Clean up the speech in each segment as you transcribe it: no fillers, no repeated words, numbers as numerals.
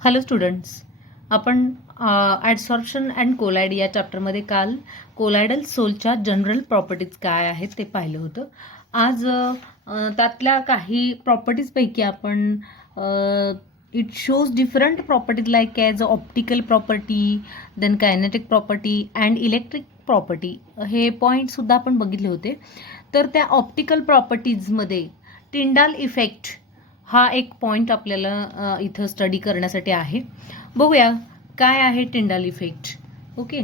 Hello students, आपण ॲडसॉर्प्शन and collide या चॅप्टरमध्ये काल कोलायडल सोलच्या जनरल प्रॉपर्टीज काय आहेत ते पाहिलं होतं. आज त्यातल्या काही प्रॉपर्टीजपैकी आपण it shows different properties like as optical property, then kinetic property and electric property हे पॉईंटसुद्धा आपण बघितले होते. तर त्या ऑप्टिकल प्रॉपर्टीजमध्ये टिंडाल इफेक्ट हा एक पॉईंट आपल्याला इथं स्टडी करण्यासाठी आहे. बघूया काय आहे टिंडाल इफेक्ट. ओके,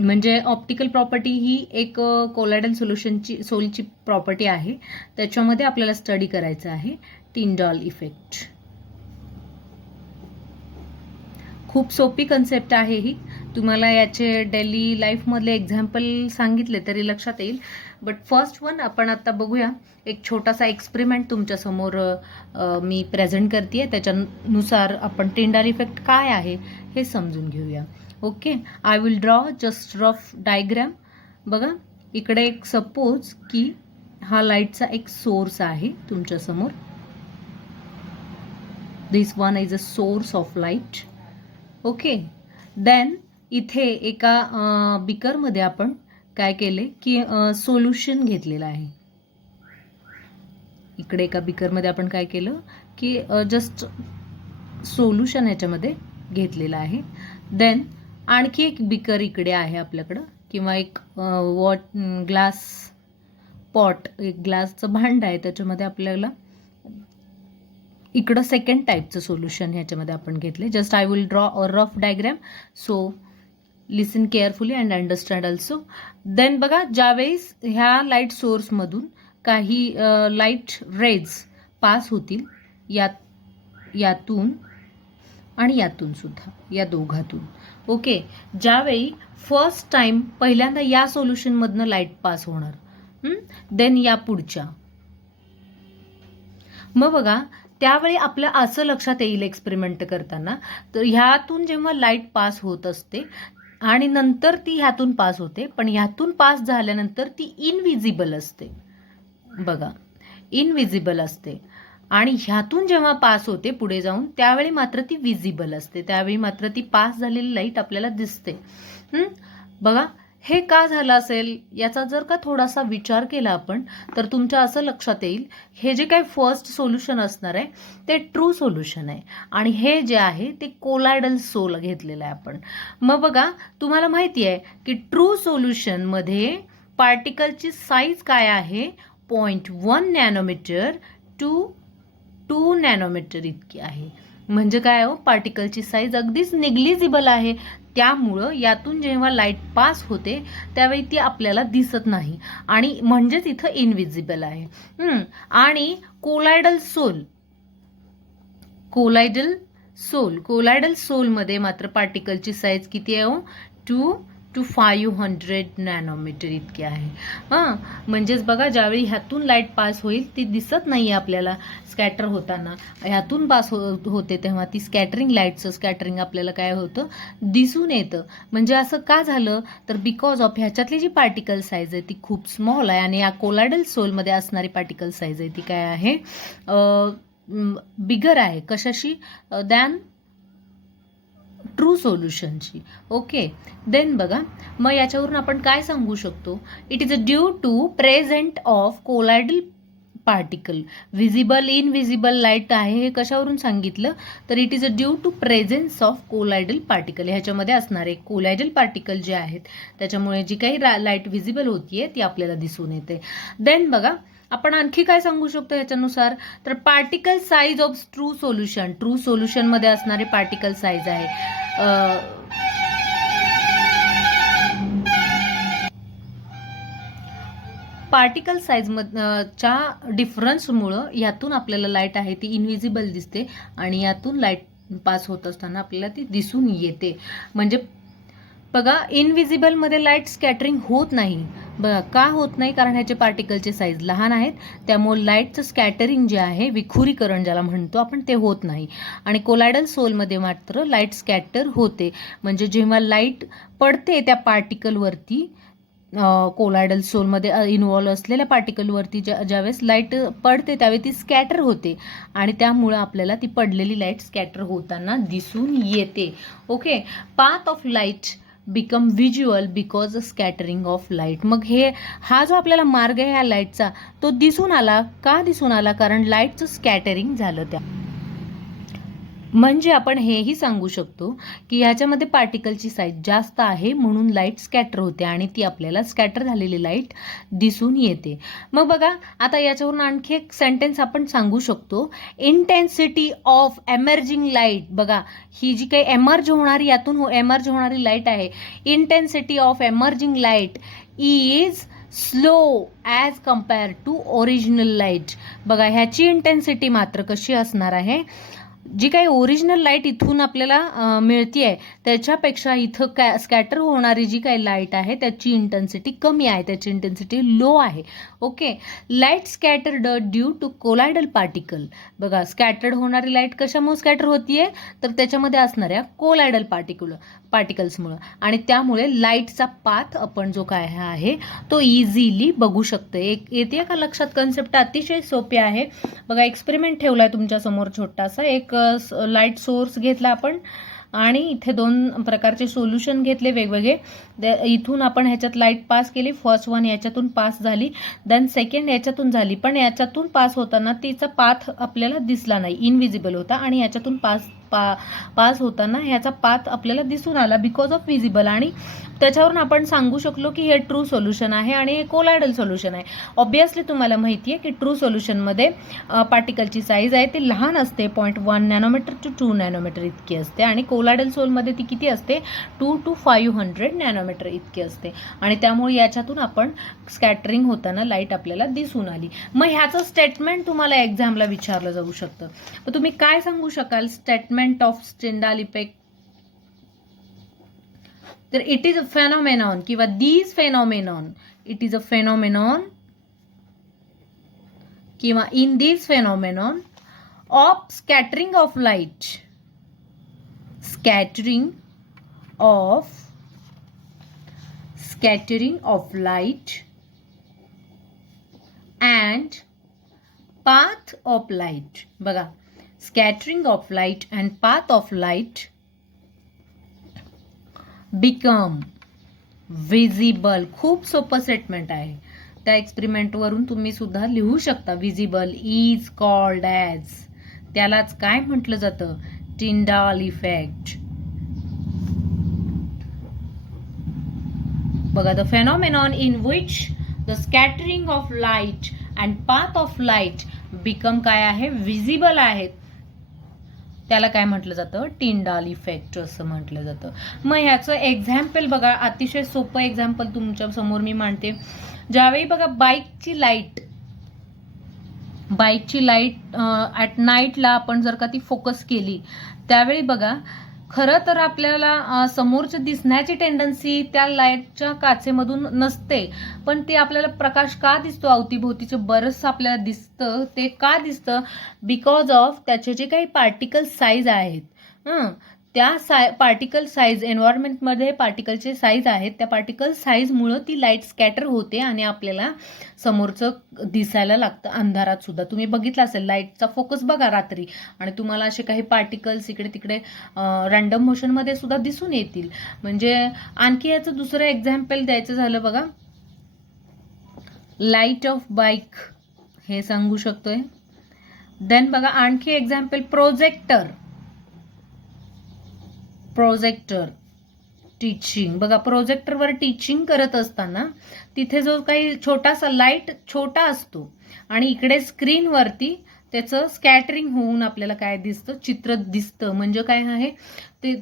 म्हणजे ऑप्टिकल प्रॉपर्टी ही एक कोलायडल सोलची प्रॉपर्टी आहे. त्याच्यामध्ये आपल्याला स्टडी करायचं आहे टिंडाल इफेक्ट. खूप सोपी कन्सेप्ट आहे ही. तुम्हाला याचे डेली लाईफमधले एक्झाम्पल सांगितले तरी लक्षात येईल. बट फर्स्ट वन आपण आता बघूया. एक छोटासा एक्सपेरिमेंट तुमच्यासमोर मी प्रेझेंट करते. त्याच्यानुसार आपण टिंडाल इफेक्ट काय आहे हे समजून घेऊया. Okay, I will draw just rough diagram. बघा, इकडे एक सपोज की हा लाईटचा एक सोर्स आहे तुमच्यासमोर. This one is a source of light. Okay, then इथे एका बिकरमध्ये आपण काय केले की सोल्युशन घेतलेलं आहे. इकडे एका बिकरमध्ये आपण काय केलं की जस्ट सोल्युशन याच्यामध्ये घेतलेलं आहे. देन आणखी एक बिकर इकडे आहे आपल्याकडं, किंवा एक ग्लास पॉट, एक ग्लासचं भांड आहे. त्याच्यामध्ये आपल्याला इकडं सेकंड टाईपचं सोल्युशन ह्याच्यामध्ये आपण घेतले. Just I will draw a rough diagram, so listen carefully and understand also. Then बघा, ज्यावेळेस ह्या लाईट सोर्समधून काही लाईट रेज पास होतील यातून आणि यातून सुद्धा, या दोघातून. ओके, ज्यावेळी फर्स्ट टाइम पहिल्यांदा या सोल्युशनमधनं लाईट पास होणार, देन या पुढच्या. मग बघा, त्यावेळी आपल्या असं लक्षात येईल एक्सपेरिमेंट करताना, तर ह्यातून जेव्हा लाईट पास होत असते आणि नंतर ती ह्यातून पास होते, पण ह्यातून पास झाल्यानंतर ती इनविजिबल असते. बघा, इनविजिबल असते. आणि ह्यातून जेव्हा पास होते पुढे जाऊन, त्यावेळी मात्र ती विजिबल असते. त्यावेळी मात्र ती पास झालेली लाईट आपल्याला दिसते. बघा, हे का झालं असेल याचा जर का थोडासा विचार केला आपण, तर तुमच्या असं लक्षात येईल, हे जे काही फर्स्ट सोल्युशन असणार आहे ते ट्रू सोल्युशन आहे आणि हे जे आहे ते कोलायडल सोल घेतलेलं आहे आपण. मग बघा, तुम्हाला माहिती आहे की ट्रू सोल्युशनमध्ये पार्टिकलची साईज काय आहे, 0.1 नॅनोमीटर टू 2 नॅनोमीटर इतकी आहे. म्हणजे काय हो, पार्टिकलची साईज अगदीच निग्लिजिबल आहे. त्यामुळं यातून जेव्हा लाईट पास होते त्यावेळी ती आपल्याला दिसत नाही आणि म्हणजेच इथं इनविजिबल आहे. आणि कोलायडल सोलमध्ये मात्र पार्टिकलची साईज किती आहे हो, 2 to 500 नॅनोमीटर इतकी आहे. म्हणजेच बघा, ज्यावेळी ह्यातून लाईट पास होईल ती दिसत नाही आपल्याला स्कॅटर होताना. ह्यातून पास होते तेव्हा ती स्कॅटरिंग, लाईटचं स्कॅटरिंग आपल्याला काय होतं, दिसून येतं. म्हणजे असं का झालं, तर बिकॉज ऑफ ह्याच्यातली जी पार्टिकल साईज आहे ती खूप स्मॉल आहे आणि या कोलायडल सोलमध्ये असणारी पार्टिकल साईज आहे ती काय आहे, बिगर आहे. कशाशी, दॅन ट्रू सोल्युशनची. ओके, देन बघा, मग याच्यावरून आपण काय सांगू शकतो, it is a due to present of colloidal particle. Visible, invisible light आहे हे कशावरून सांगितलं, तर it is a due to presence of colloidal particle. ह्याच्यामध्ये असणारे कोलायडल पार्टिकल जे आहेत त्याच्यामुळे जी काही लाईट व्हिजिबल होतीये ती आपल्याला दिसून येते. देन बघा, आपण आणखी काय सांगू शकतो ह्याच्यानुसार, तर पार्टिकल साईज ऑफ ट्रू सोल्युशनमध्ये असणारे पार्टिकल साईज आहे पार्टिकल साईज च्या डिफरन्समुळं यातून आपल्याला लाईट आहे ती इनव्हिजिबल दिसते आणि यातून लाईट पास होत असताना आपल्याला ती दिसून येते. म्हणजे बघा, इनव्हिजिबलमध्ये लाईट स्कॅटरिंग होत नाही. बघा, का होत नाही, कारण ह्याचे पार्टिकलचे साईज लहान आहेत. त्यामुळे लाईटचं स्कॅटरिंग जे आहे, विखुरीकरण ज्याला म्हणतो आपण, ते होत नाही. आणि कोलायडल सोलमध्ये मात्र लाईट स्कॅटर होते. म्हणजे जेव्हा लाईट पडते त्या पार्टिकलवरती कोलायडल सोलमध्ये इन्व्हॉल्व असलेल्या पार्टिकलवरती ज्यावेळेस लाईट पडते त्यावेळी ती स्कॅटर होते आणि त्यामुळं आपल्याला ती पडलेली लाईट स्कॅटर होताना दिसून येते. Okay, path of light become visual because scattering of light. मग हा जो आपल्याला मार्ग आहे ह्या लाईटचा तो दिसून आला. का दिसून आला? कारण लाईटचं स्कॅटरिंग झालं त्या. म्हणजे आपण हेही सांगू शकतो की ह्याच्यामध्ये पार्टिकलची साईज जास्त आहे म्हणून लाईट स्कॅटर होते आणि ती आपल्याला स्कॅटर झालेली लाईट दिसून येते. मग बघा आता याच्यावरून आणखी एक सेंटेन्स आपण सांगू शकतो. Intensity of emerging light. बघा ही जी काही यातून एमर्ज होणारी लाईट आहे, intensity of emerging light is slow as compare to original light. बघा ह्याची इंटेन्सिटी मात्र कशी असणार आहे? जी काही ओरिजिनल लाईट इथून आपल्याला मिळतीये त्याच्यापेक्षा इथं स्कॅटर होणारी जी काही लाईट आहे त्याची इंटेन्सिटी कमी आहे, त्याची इंटेन्सिटी लो आहे. Okay, light scattered due to colloidal particle. बघा स्कॅटर्ड होणारी लाईट कशामुळे स्कॅटर होतीये? तर त्याच्यामध्ये असणाऱ्या कोलायडल पार्टिकल्समुळे आणि त्यामुळे लाईटचा पाथ आपण जो काय आहे तो इझिली बघू शकतो. येते का लक्षात? कन्सेप्ट अतिशय सोपे आहे. बघा एक्सपेरिमेंट ठेवलाय तुमच्या समोर छोटासा. एक लाईट सोर्स घेतला आपण आणि इथे 2 प्रकारचे सोल्युशन घेतले वेगवेगळे. इथून आपण ह्याच्यात लाईट पास केली. फर्स्ट वन याच्यातून पास झाली, देन सेकंड याच्यातून झाली, पण याच्यातून पास होताना तिचा पाथ आपल्याला दिसला नाही, इनविजिबल होता. आणि याच्यातून पास होताना ह्याचा पाथ आपल्याला दिसून आला बिकॉज ऑफ विजिबल. आणि त्याच्यावरून आपण सांगू शकलो की हे ट्रू सोल्युशन आहे आणि हे कोलायडल सोल्युशन आहे. ऑब्विसली तुम्हाला माहिती आहे की ट्रू सोल्युशनमध्ये पार्टिकलची साईज आहे ती लहान असते, 0.1 नॅनोमीटर टू 2 नॅनोमीटर इतकी असते आणि कोलायडल सोलमध्ये ती किती असते? 2 to 500 नॅनोमीटर इतकी असते आणि त्यामुळे याच्यातून आपण स्कॅटरिंग होताना लाईट आपल्याला दिसून आली. मग ह्याचं स्टेटमेंट तुम्हाला एक्झामला विचारलं जाऊ शकतं. मग तुम्ही काय सांगू शकाल स्टेटमेंट ऑफ स्टिंडाल इफेक्ट? तर इट इज अ फेनॉमेनॉन किंवा these phenomenon, it is a phenomenon किंवा in these phenomenon of scattering of light, scattering of light and path of light. बघा scattering of light and path of light become visible. खूप सोपं statement आहे. त्या experiment वरून तुम्ही सुद्धा लिहू शकता. विजिबल इज कॉल्ड ॲज, त्यालाच काय म्हटलं जातं? Tyndall effect. बघा the phenomenon in which the scattering of light and path of light become काय आहे? विजिबल आहेत, त्याला काय म्हटलं जातं? टिंडाल इफेक्ट असं म्हटलं जातं. मग ह्याचं एक्झाम्पल बघा, अतिशय सोपं एक्झाम्पल तुमच्या समोर मी मांडते. ज्यावेळी बघा बाईकची लाईट ॲट नाईटला आपण जर का ती फोकस केली त्यावेळी बघा खरं तर आपल्याला समोरच्या दिसण्याची टेंडन्सी त्या लाईटच्या काचेमधून नसते, पण ते आपल्याला प्रकाश का दिसतो अवतीभोवतीचं बरंचसं आपल्याला दिसतं. ते का दिसतं? बिकॉज ऑफ त्याचे जे काही पार्टिकल साईज आहेत, त्या पार्टिकल साईज एन्व्हायरमेंटमध्ये पार्टिकलचे साईज आहेत, त्या पार्टिकल साईजमुळं ती लाईट स्कॅटर होते आणि आपल्याला समोरचं दिसायला लागतं अंधारात सुद्धा. तुम्ही बघितलं असेल लाईटचा फोकस बघा रात्री आणि तुम्हाला असे काही पार्टिकल्स इकडे तिकडे रँडम मोशनमध्ये सुद्धा दिसून येतील. म्हणजे आणखी याचं दुसरं एक्झाम्पल द्यायचं झालं बघा, लाईट ऑफ बाईक हे सांगू शकतोय. देन बघा आणखी एक्झाम्पल प्रोजेक्टर टीचिंग. बघा प्रोजेक्टरवर टीचिंग करत असताना तिथे जो काही छोटासा लाईट छोटा असतो आणि इकडे स्क्रीनवरती त्याचं स्कॅटरिंग होऊन आपल्याला काय दिसतं? चित्र दिसतं. म्हणजे काय आहे ते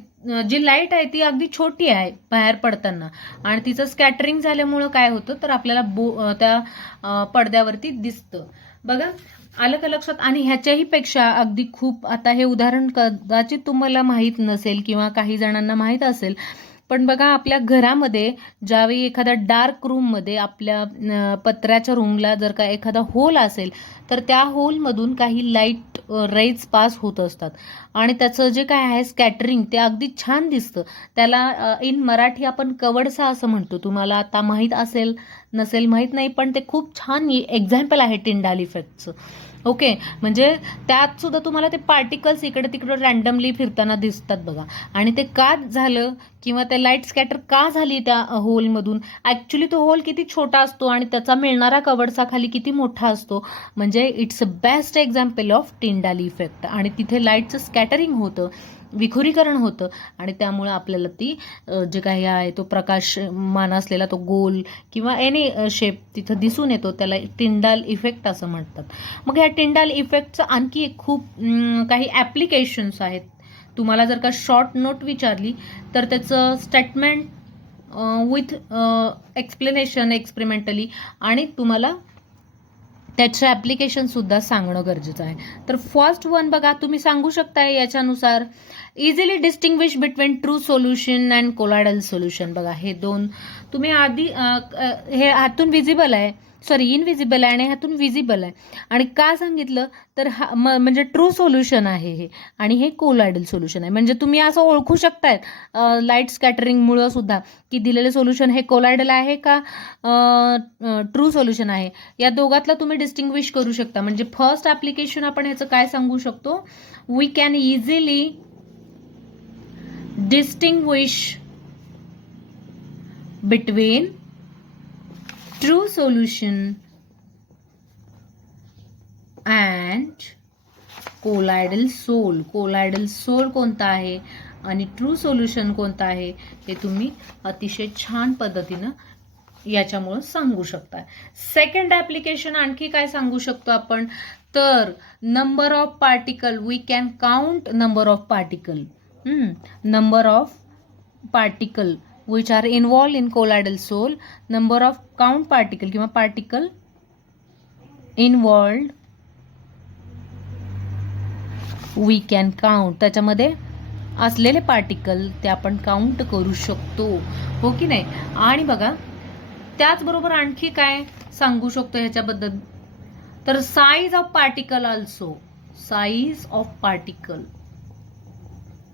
जी लाईट आहे ती अगदी छोटी आहे बाहेर पडताना आणि तिचं स्कॅटरिंग झाल्यामुळं काय होतं तर आपल्याला त्या पडद्यावरती दिसतं. बघा आलं का लक्षात? आणि ह्याच्याही पेक्षा अगदी खूप, आता हे उदाहरण कदाचित तुम्हाला माहीत नसेल किंवा काही जणांना माहीत असेल, पण बघा आपल्या घरामध्ये ज्यावेळी एखाद्या डार्क रूममध्ये आपल्या पत्र्याच्या रूमला जर का एखादा होल असेल तर त्या होलमधून काही लाईट रेज पास होत असतात आणि त्याचं जे काय आहे स्कॅटरिंग ते अगदी छान दिसतं. त्याला इन मराठी आपण कवडसा असं म्हणतो. तुम्हाला आता माहीत असेल नसेल माहीत नाही, पण ते खूप छान एक्झाम्पल आहे टिंडाल इफेक्टचं. ओके, म्हणजे त्यात सुद्धा तुम्हाला ते पार्टिकल्स इकडे तिकडे रँडमली फिरताना दिसतात बघा. आणि ते का झालं किंवा ते लाईट स्कॅटर का झाली त्या होलमधून, ॲक्च्युली तो होल किती छोटा असतो आणि त्याचा मिळणारा कवडसा खाली किती मोठा असतो. म्हणजे it's a best example of Tyndall effect. आणि तिथे लाईटचं स्कॅटरिंग होतं, विखुरीकरण होतं आणि त्यामुळं आपल्याला ती जे काही आहे तो प्रकाशमान असलेला तो गोल किंवा एनी शेप तिथं दिसून येतो. त्याला टिंडाल इफेक्ट असं म्हणतात. मग ह्या टिंडाल इफेक्टचं आणखी एक खूप काही ॲप्लिकेशन्स आहेत. तुम्हाला जर का शॉर्ट नोट विचारली तर त्याचं स्टेटमेंट विथ एक्सप्लेनेशन एक्सपेरिमेंटली आणि तुम्हाला त्याचं ॲप्लिकेशनसुद्धा सांगणं गरजेचं आहे. तर फर्स्ट वन बघा, तुम्ही सांगू शकताय याच्यानुसार easily distinguish between true solution and colloidal solution. बघा हे दोन तुम्ही आधी हे हातून विजिबल आहे, सॉरी इनविजिबल आहे आणि ह्यातून विजिबल आहे. आणि का सांगितलं तर हा म्हणजे ट्रू सोल्युशन आहे हे आणि हे कोलॉइडल सोल्युशन आहे. म्हणजे तुम्ही असं ओळखू शकताय लाईट स्कॅटरिंगमुळं सुद्धा की दिलेलं सोल्युशन हे कोलॉइडल आहे का ट्रू सोल्युशन आहे. या दोघातला तुम्ही डिस्टिंग्विश करू शकता. म्हणजे फर्स्ट ॲप्लिकेशन आपण ह्याचं काय सांगू शकतो, we can easily distinguish between true solution and colloidal sol. Colloidal sol कोणता आहे आणि ट्रू सोल्युशन कोणतं आहे हे तुम्ही अतिशय छान पद्धतीनं याच्यामुळं सांगू शकता. सेकंड ॲप्लिकेशन आणखी काय सांगू शकतो आपण, तर number of particle. We can count number of particle. Number of particle which are involved in colloidal soul. Number of count particle किंवा particle involved we can count. त्याच्यामध्ये असलेले पार्टिकल ते आपण काउंट करू शकतो, हो की नाही. आणि बघा त्याचबरोबर आणखी काय सांगू शकतो ह्याच्याबद्दल, तर size of particle also. Size of particle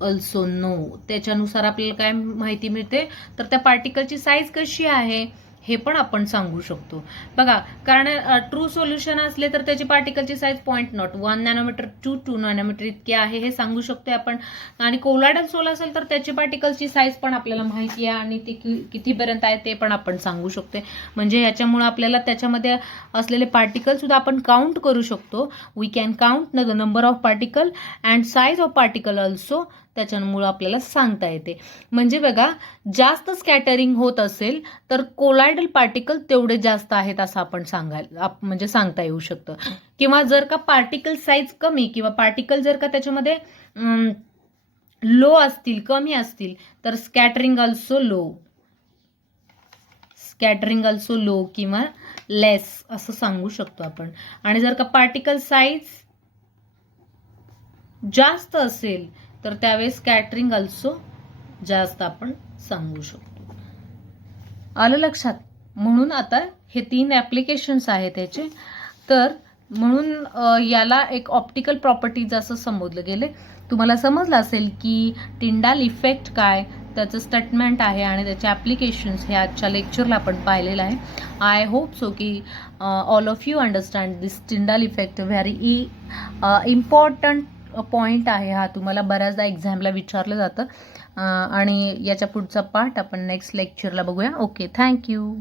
also no. त्याच्यानुसार आपल्याला काय माहिती मिळते, तर त्या पार्टिकलची साईज कशी आहे हे पण आपण सांगू शकतो. बघा, कारण ट्रू सोल्युशन असले तर त्याची पार्टिकलची साईज 0.1 नॅनोमीटर टू 2 नॅनोमीटर इतकी आहे हे सांगू शकतो आपण. आणि कोलॉइडल सोल असेल तर त्याची पार्टिकलची साईज पण आपल्याला माहिती आहे आणि ती कितीपर्यंत आहे ते पण आपण सांगू शकतो. म्हणजे याच्यामुळे आपल्याला त्याच्यामध्ये असलेले पार्टिकल सुद्धा आपण काउंट करू शकतो. We can count the number of particle and size of particle also. त्याच्यामुळं आपल्याला सांगता येते. म्हणजे बघा, जास्त स्कॅटरिंग होत असेल तर कोलॉइडल पार्टिकल तेवढे जास्त आहेत असं आपण म्हणजे सांगता येऊ शकतं. किंवा जर का पार्टिकल साईज कमी किंवा पार्टिकल जर का त्याच्यामध्ये लो असतील, कमी असतील, तर scattering also low. Scattering also low किंवा लेस असं सांगू शकतो आपण. आणि जर का पार्टिकल साईज जास्त असेल तर त्यावेळेस स्कॅटरिंग ऑल्सो जास्त आपण सांगू शकतो. आलं लक्षात. म्हणून आता हे 3 ॲप्लिकेशन्स आहेत त्याचे. तर म्हणून याला एक ऑप्टिकल प्रॉपर्टीज असं संबोधलं गेले. तुम्हाला समजलं असेल की टिंडाल इफेक्ट काय, त्याचं स्टेटमेंट आहे आणि त्याचे ॲप्लिकेशन्स हे आजच्या लेक्चरला आपण पाहिलेलं आहे. आय होप सो की all of you understand this Tyndall effect. Very important point आहे हा. तुम्हाला बऱ्याचदा एक्झामला विचारलं जातं. आणि याच्या पुढचा पार्ट आपण नेक्स्ट लेक्चरला बघूया. Okay, thank you.